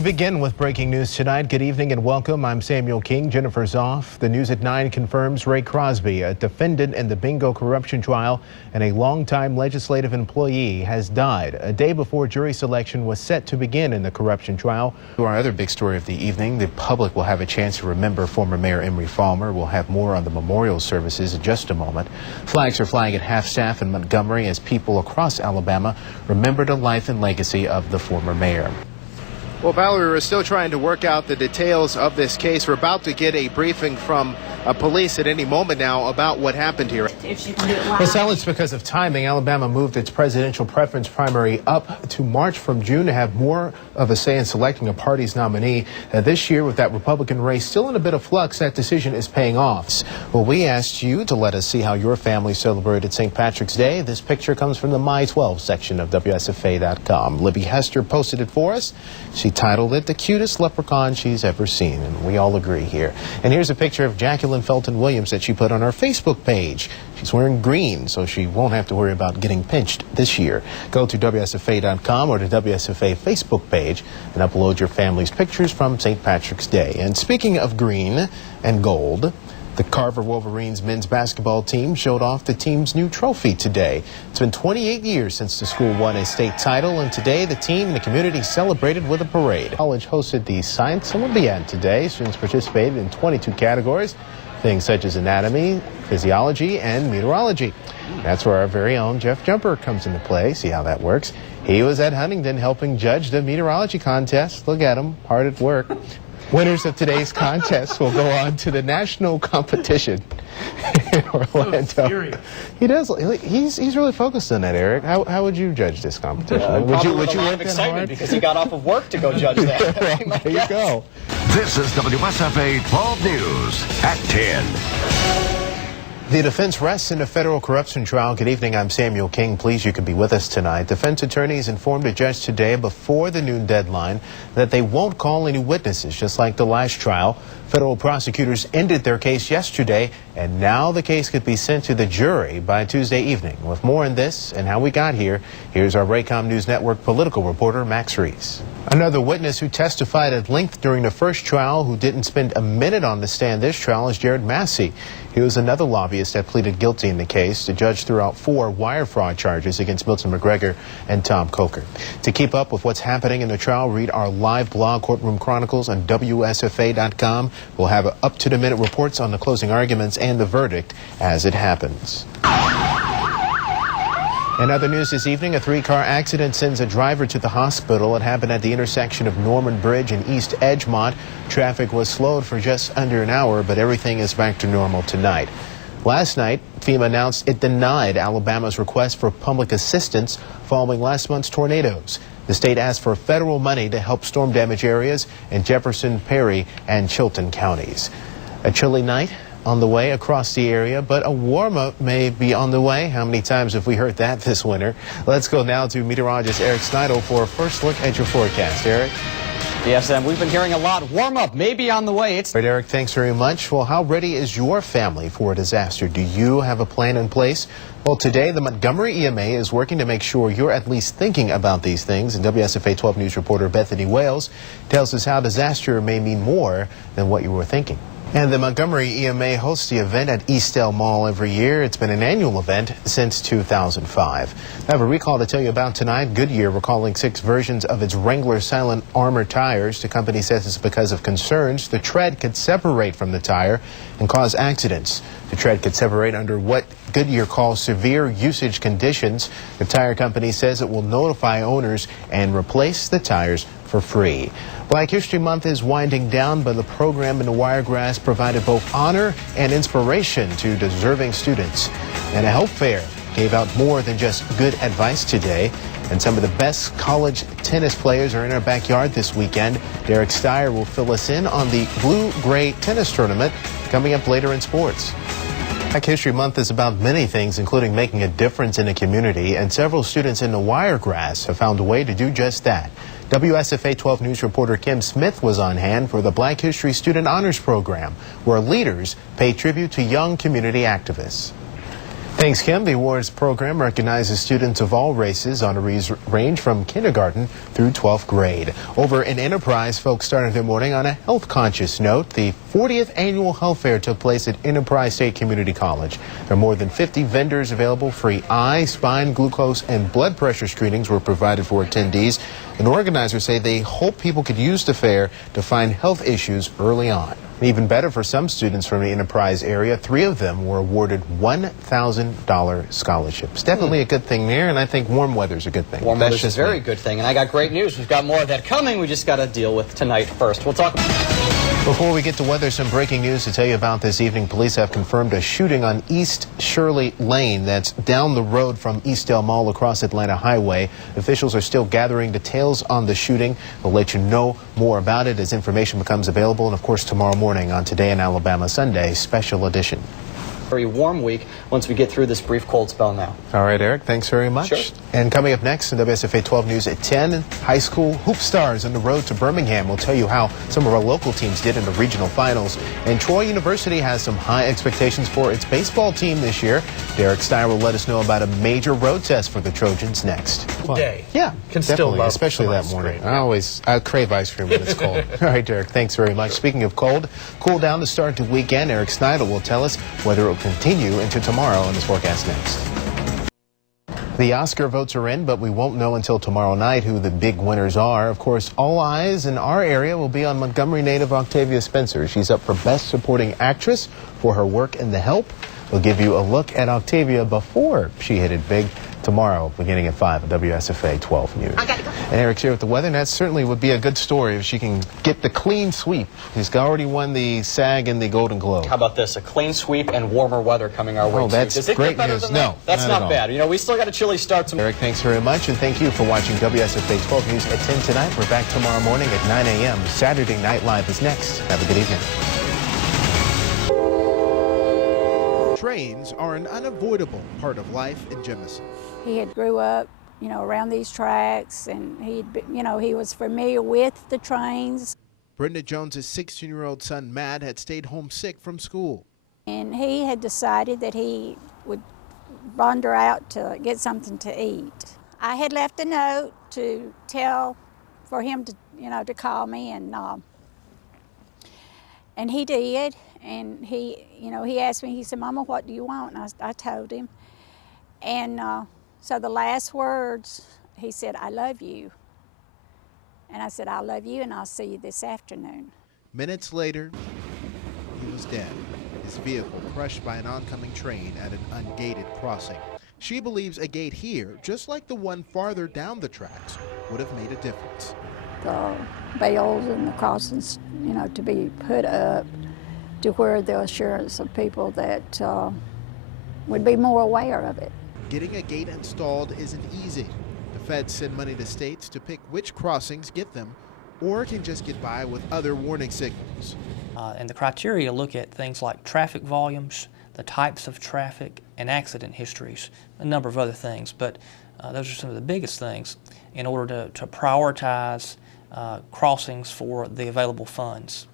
We begin with breaking news tonight. Good evening and welcome. I'm Samuel King. Jennifer's off. The news at 9 confirms Ray Crosby, a defendant in the bingo corruption trial and a longtime legislative employee, has died a day before jury selection was set to begin in the corruption trial. Our other big story of the evening, the public will have a chance to remember former Mayor Emery Falmer. We'll have more on the memorial services in just a moment. Flags are flying at half-staff in Montgomery as people across Alabama remember the life and legacy of the former mayor. Well, Valerie, we're still trying to work out the details of this case. We're about to get a briefing from police at any moment now about what happened here. If you can do it live. Well, Sal, it's because of timing. Alabama moved its presidential preference primary up to March from June to have more of a say in selecting a party's nominee. This year, with that Republican race still in a bit of flux, that decision is paying off. Well, we asked you to let us see how your family celebrated St. Patrick's Day. This picture comes from the My 12 section of WSFA.com. Libby Hester posted it for us. She titled it "The Cutest Leprechaun She's Ever Seen," and we all agree here. And here's a picture of Jacqueline Felton Williams that she put on our Facebook page. She's wearing green, so she won't have to worry about getting pinched this year. Go to WSFA.com or the WSFA Facebook page and upload your family's pictures from St. Patrick's Day. And speaking of green and gold, the Carver Wolverines men's basketball team showed off the team's new trophy today. It's been 28 years since the school won a state title, and today the team and the community celebrated with a parade. College hosted the Science Olympiad today. Students participated in 22 categories, things such as anatomy, physiology, and meteorology. That's where our very own Jeff Jumper comes into play. See how that works. He was at Huntington helping judge the meteorology contest. Look at him, hard at work. Winners of today's contest will go on to the national competition in Orlando. He does. He's really focused on that, Eric. How would you judge this competition? Would you work that hard? Because he got off of work to go judge that. Well, there you go. This is WSFA 12 News at 10. The defense rests in a federal corruption trial. Good evening, I'm Samuel King. Pleased you could be with us tonight. Defense attorneys informed a judge today before the noon deadline that they won't call any witnesses, just like the last trial. Federal prosecutors ended their case yesterday, and now the case could be sent to the jury by Tuesday evening. With more on this and how we got here, here's our Raycom News Network political reporter, Max Reese. Another witness who testified at length during the first trial who didn't spend a minute on the stand this trial is Jared Massey. He was another lobbyist that pleaded guilty in the case. The judge threw out 4 wire fraud charges against Milton McGregor and Tom Coker. To keep up with what's happening in the trial, read our live blog, Courtroom Chronicles, on WSFA.com. We'll have up-to-the-minute reports on the closing arguments and the verdict as it happens. In other news this evening, a 3-car accident sends a driver to the hospital. It happened at the intersection of Norman Bridge and East Edgemont. Traffic was slowed for just under an hour, but everything is back to normal tonight. Last night, FEMA announced it denied Alabama's request for public assistance following last month's tornadoes. The state asked for federal money to help storm damaged areas in Jefferson, Perry, and Chilton counties. A chilly night on the way across the area, but a warm-up may be on the way. How many times have we heard that this winter? Let's go now to meteorologist Eric Snyder for a first look at your forecast. Eric? Yes, and we've been hearing a lot. Warm-up may be on the way. All right, Eric, thanks very much. Well, how ready is your family for a disaster? Do you have a plan in place? Well, today, the Montgomery EMA is working to make sure you're at least thinking about these things. And WSFA 12 News reporter Bethany Wales tells us how disaster may mean more than what you were thinking. And the Montgomery EMA hosts the event at Eastdale Mall every year. It's been an annual event since 2005. I have a recall to tell you about tonight. Goodyear recalling 6 versions of its Wrangler Silent Armor tires. The company says it's because of concerns the tread could separate from the tire and cause accidents. The tread could separate under what Goodyear calls severe usage conditions. The tire company says it will notify owners and replace the tires for free. Black History Month is winding down, but the program in the Wiregrass provided both honor and inspiration to deserving students. And a health fair gave out more than just good advice today. And some of the best college tennis players are in our backyard this weekend. Derek Steyer will fill us in on the Blue-Gray Tennis Tournament coming up later in sports. Black History Month is about many things, including making a difference in a community, and several students in the Wiregrass have found a way to do just that. WSFA 12 News reporter Kim Smith was on hand for the Black History Student Honors Program, where leaders pay tribute to young community activists. Thanks, Kim. The awards program recognizes students of all races. Honorees range from kindergarten through 12th grade. Over in Enterprise, folks started their morning on a health-conscious note. The 40th annual health fair took place at Enterprise State Community College. There are more than 50 vendors available. Free eye, spine, glucose, and blood pressure screenings were provided for attendees. And organizers say they hope people could use the fair to find health issues early on. Even better for some students from the Enterprise area, 3 of them were awarded $1,000 scholarships. Definitely a good thing there, and I think warm weather's a good thing. Warm weather's a very good thing, and I got great news. We've got more of that coming. We just got to deal with tonight first. We'll talk. Before we get to weather, some breaking news to tell you about this evening. Police have confirmed a shooting on East Shirley Lane. That's down the road from East Del Mall across Atlanta Highway. Officials are still gathering details on the shooting. We'll let you know more about it as information becomes available. And, of course, tomorrow morning on Today in Alabama Sunday special edition. Very warm week once we get through this brief cold spell now. All right, Eric, thanks very much. Sure. And coming up next in WSFA 12 News at 10, high school hoop stars on the road to Birmingham. We'll tell you how some of our local teams did in the regional finals. And Troy University has some high expectations for its baseball team this year. Derek Steyer will let us know about a major road test for the Trojans next. Day. Yeah, Can still definitely, love especially some that ice morning. cream. I crave ice cream when it's cold. All right, Derek, thanks very much. Speaking of cold, cool down to start the weekend. Eric Snyder will tell us whether it will continue into tomorrow in this forecast next. The Oscar votes are in, but we won't know until tomorrow night who the big winners are. Of course, all eyes in our area will be on Montgomery native Octavia Spencer. She's up for Best Supporting Actress for her work in The Help. We'll give you a look at Octavia before she hit it big tomorrow, beginning at 5 at WSFA 12 News. And Eric's here with the weather, and that certainly would be a good story if she can get the clean sweep. He's already won the SAG and the Golden Globe. How about this? A clean sweep and warmer weather coming our way. Oh, that's Does it great get better news. than No, that? That's not at all. bad. You know, we still got a chilly start. Eric, thanks very much, and thank you for watching WSFA 12 News at 10 tonight. We're back tomorrow morning at 9 a.m. Saturday Night Live is next. Have a good evening. Trains are an unavoidable part of life in Jemison. He had grew up, around these tracks, and he was familiar with the trains. Brenda Jones's 16-year-old son, Matt, had stayed homesick from school. And he had decided that he would wander out to get something to eat. I had left a note to tell for him to, to call me, and he did. And he asked me, he said, "Mama, what do you want?" And I told him. And so the last words, he said, "I love you." And I said, "I love you, and I'll see you this afternoon." Minutes later, he was dead. His vehicle crushed by an oncoming train at an ungated crossing. She believes a gate here, just like the one farther down the tracks, would have made a difference. The bales and the crossings, to be put up to where the assurance of people that would be more aware of it. Getting a gate installed isn't easy. The feds send money to states to pick which crossings get them, or can just get by with other warning signals. And the criteria look at things like traffic volumes, the types of traffic, and accident histories, a number of other things. But those are some of the biggest things in order to prioritize crossings for the available funds.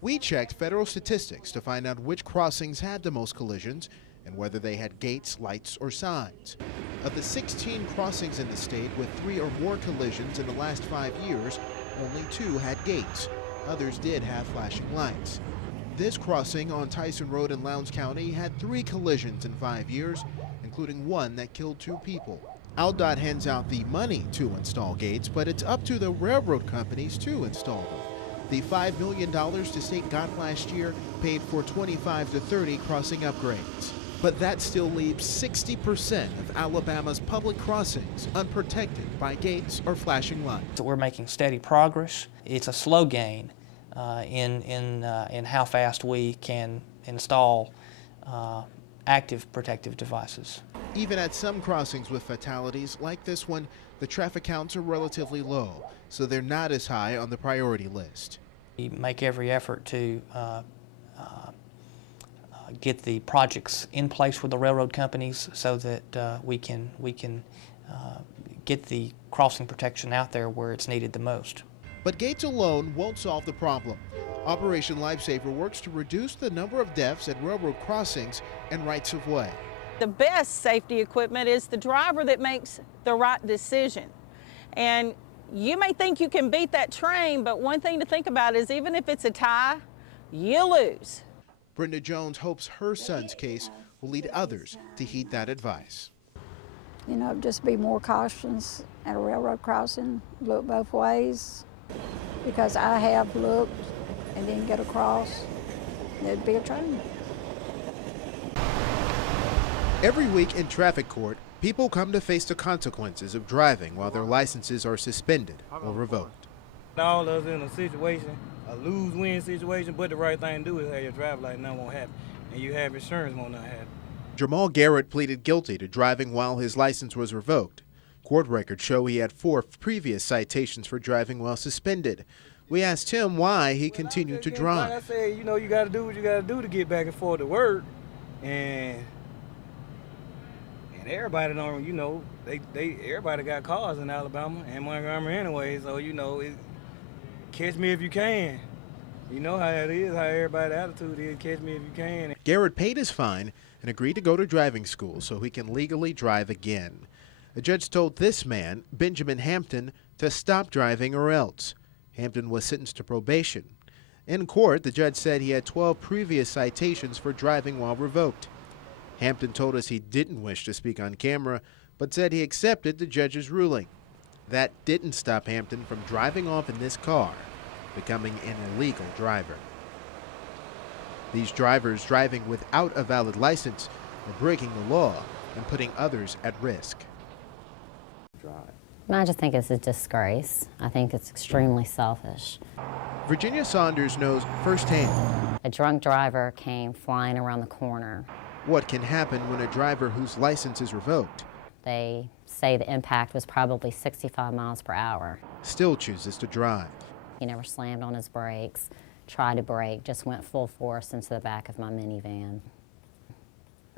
We checked federal statistics to find out which crossings had the most collisions and whether they had gates, lights, or signs. Of the 16 crossings in the state with 3 or more collisions in the last 5 years, only 2 had gates. Others did have flashing lights. This crossing on Tyson Road in Lowndes County had 3 collisions in 5 years, including one that killed 2 people. AlDOT hands out the money to install gates, but it's up to the railroad companies to install them. The $5 million the state got last year paid for 25 to 30 crossing upgrades. But that still leaves 60% of Alabama's public crossings unprotected by gates or flashing lights. We're making steady progress. It's a slow gain in how fast we can install active protective devices. Even at some crossings with fatalities like this one, the traffic counts are relatively low, so they're not as high on the priority list. We make every effort to get the projects in place with the railroad companies so that we can get the crossing protection out there where it's needed the most. But gates alone won't solve the problem. Operation Lifesaver works to reduce the number of deaths at railroad crossings and rights of way. The best safety equipment is the driver that makes the right decision. And you may think you can beat that train, but one thing to think about is even if it's a tie, you lose. Brenda Jones hopes her son's case will lead others to heed that advice. You know, just be more cautious at a railroad crossing, look both ways, because I have looked and didn't get across. There'd be a train. Every week in traffic court, people come to face the consequences of driving while their licenses are suspended or revoked. All of us in a situation, a lose-win situation, but the right thing to do is have your driver's license, nothing won't happen. And you have insurance, won't not happen. Jamal Garrett pleaded guilty to driving while his license was revoked. Court records show he had 4 previous citations for driving while suspended. We asked him why he continued to drive. Like I said, you know, you got to do what you got to do to get back and forth to work. And everybody don't, you know, everybody got cars in Alabama and Montgomery anyway, so, you know, catch me if you can. You know how it is, how everybody's attitude is, catch me if you can. Garrett paid his fine and agreed to go to driving school so he can legally drive again. The judge told this man, Benjamin Hampton, to stop driving or else. Hampton was sentenced to probation. In court, the judge said he had 12 previous citations for driving while revoked. Hampton told us he didn't wish to speak on camera, but said he accepted the judge's ruling. That didn't stop Hampton from driving off in this car, becoming an illegal driver. These drivers driving without a valid license are breaking the law and putting others at risk. I just think it's a disgrace. I think it's extremely selfish. Virginia Saunders knows firsthand A drunk driver came flying around the corner. what can happen when a driver whose license is revoked They say the impact was probably 65 miles per hour. still chooses to drive. He never slammed on his brakes, tried to brake, just went full force into the back of my minivan.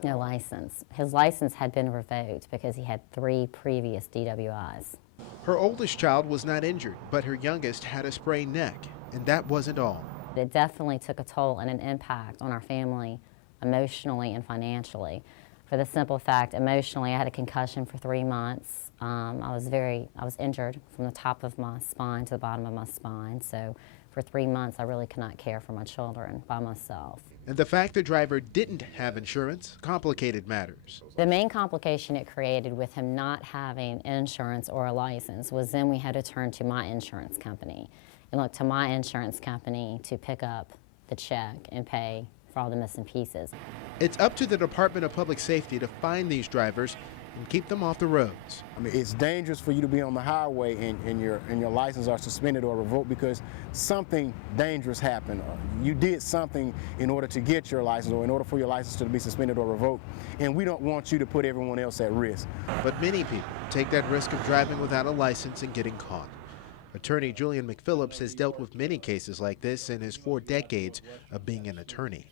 No license. His license had been revoked because he had 3 previous DWIs. Her oldest child was not injured, but her youngest had a sprained neck, and that wasn't all. It definitely took a toll and an impact on our family emotionally and financially. For the simple fact, emotionally, I had a concussion for 3 months. I was injured from the top of my spine to the bottom of my spine. So for 3 months, I really could not care for my children by myself. And the fact the driver didn't have insurance complicated matters. The main complication it created with him not having insurance or a license was then we had to turn to my insurance company and look to my insurance company to pick up the check and pay for all the missing pieces. It's up to the Department of Public Safety to find these drivers and keep them off the roads. I mean, it's dangerous for you to be on the highway and your license are suspended or revoked because something dangerous happened. You did something in order to get your license or in order for your license to be suspended or revoked, and we don't want you to put everyone else at risk. But many people take that risk of driving without a license and getting caught. Attorney Julian McPhillips has dealt with many cases like this in his 4 decades of being an attorney.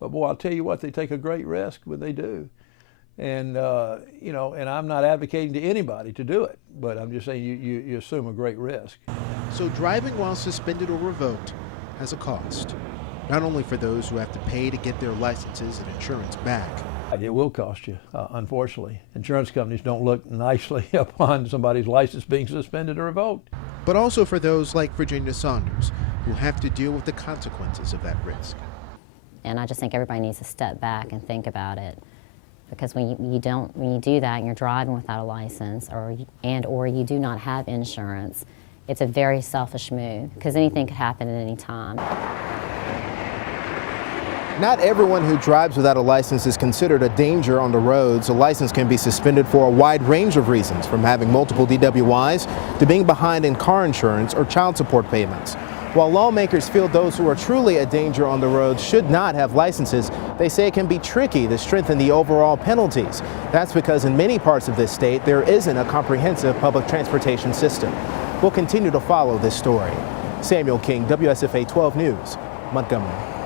But boy, I'll tell you what, they take a great risk when they do. And, you know, and I'm not advocating to anybody to do it, but I'm just saying you assume a great risk. So driving while suspended or revoked has a cost, not only for those who have to pay to get their licenses and insurance back. It will cost you, unfortunately. Insurance companies don't look nicely upon somebody's license being suspended or revoked. But also for those like Virginia Saunders, who have to deal with the consequences of that risk. And I just think everybody needs to step back and think about it. Because when you do that and you're driving without a license or you do not have insurance, it's a very selfish move because anything could happen at any time. Not everyone who drives without a license is considered a danger on the roads. A license can be suspended for a wide range of reasons, from having multiple DWIs to being behind in car insurance or child support payments. While lawmakers feel those who are truly a danger on the roads should not have licenses, they say it can be tricky to strengthen the overall penalties. That's because in many parts of this state, there isn't a comprehensive public transportation system. We'll continue to follow this story. Samuel King, WSFA 12 News, Montgomery.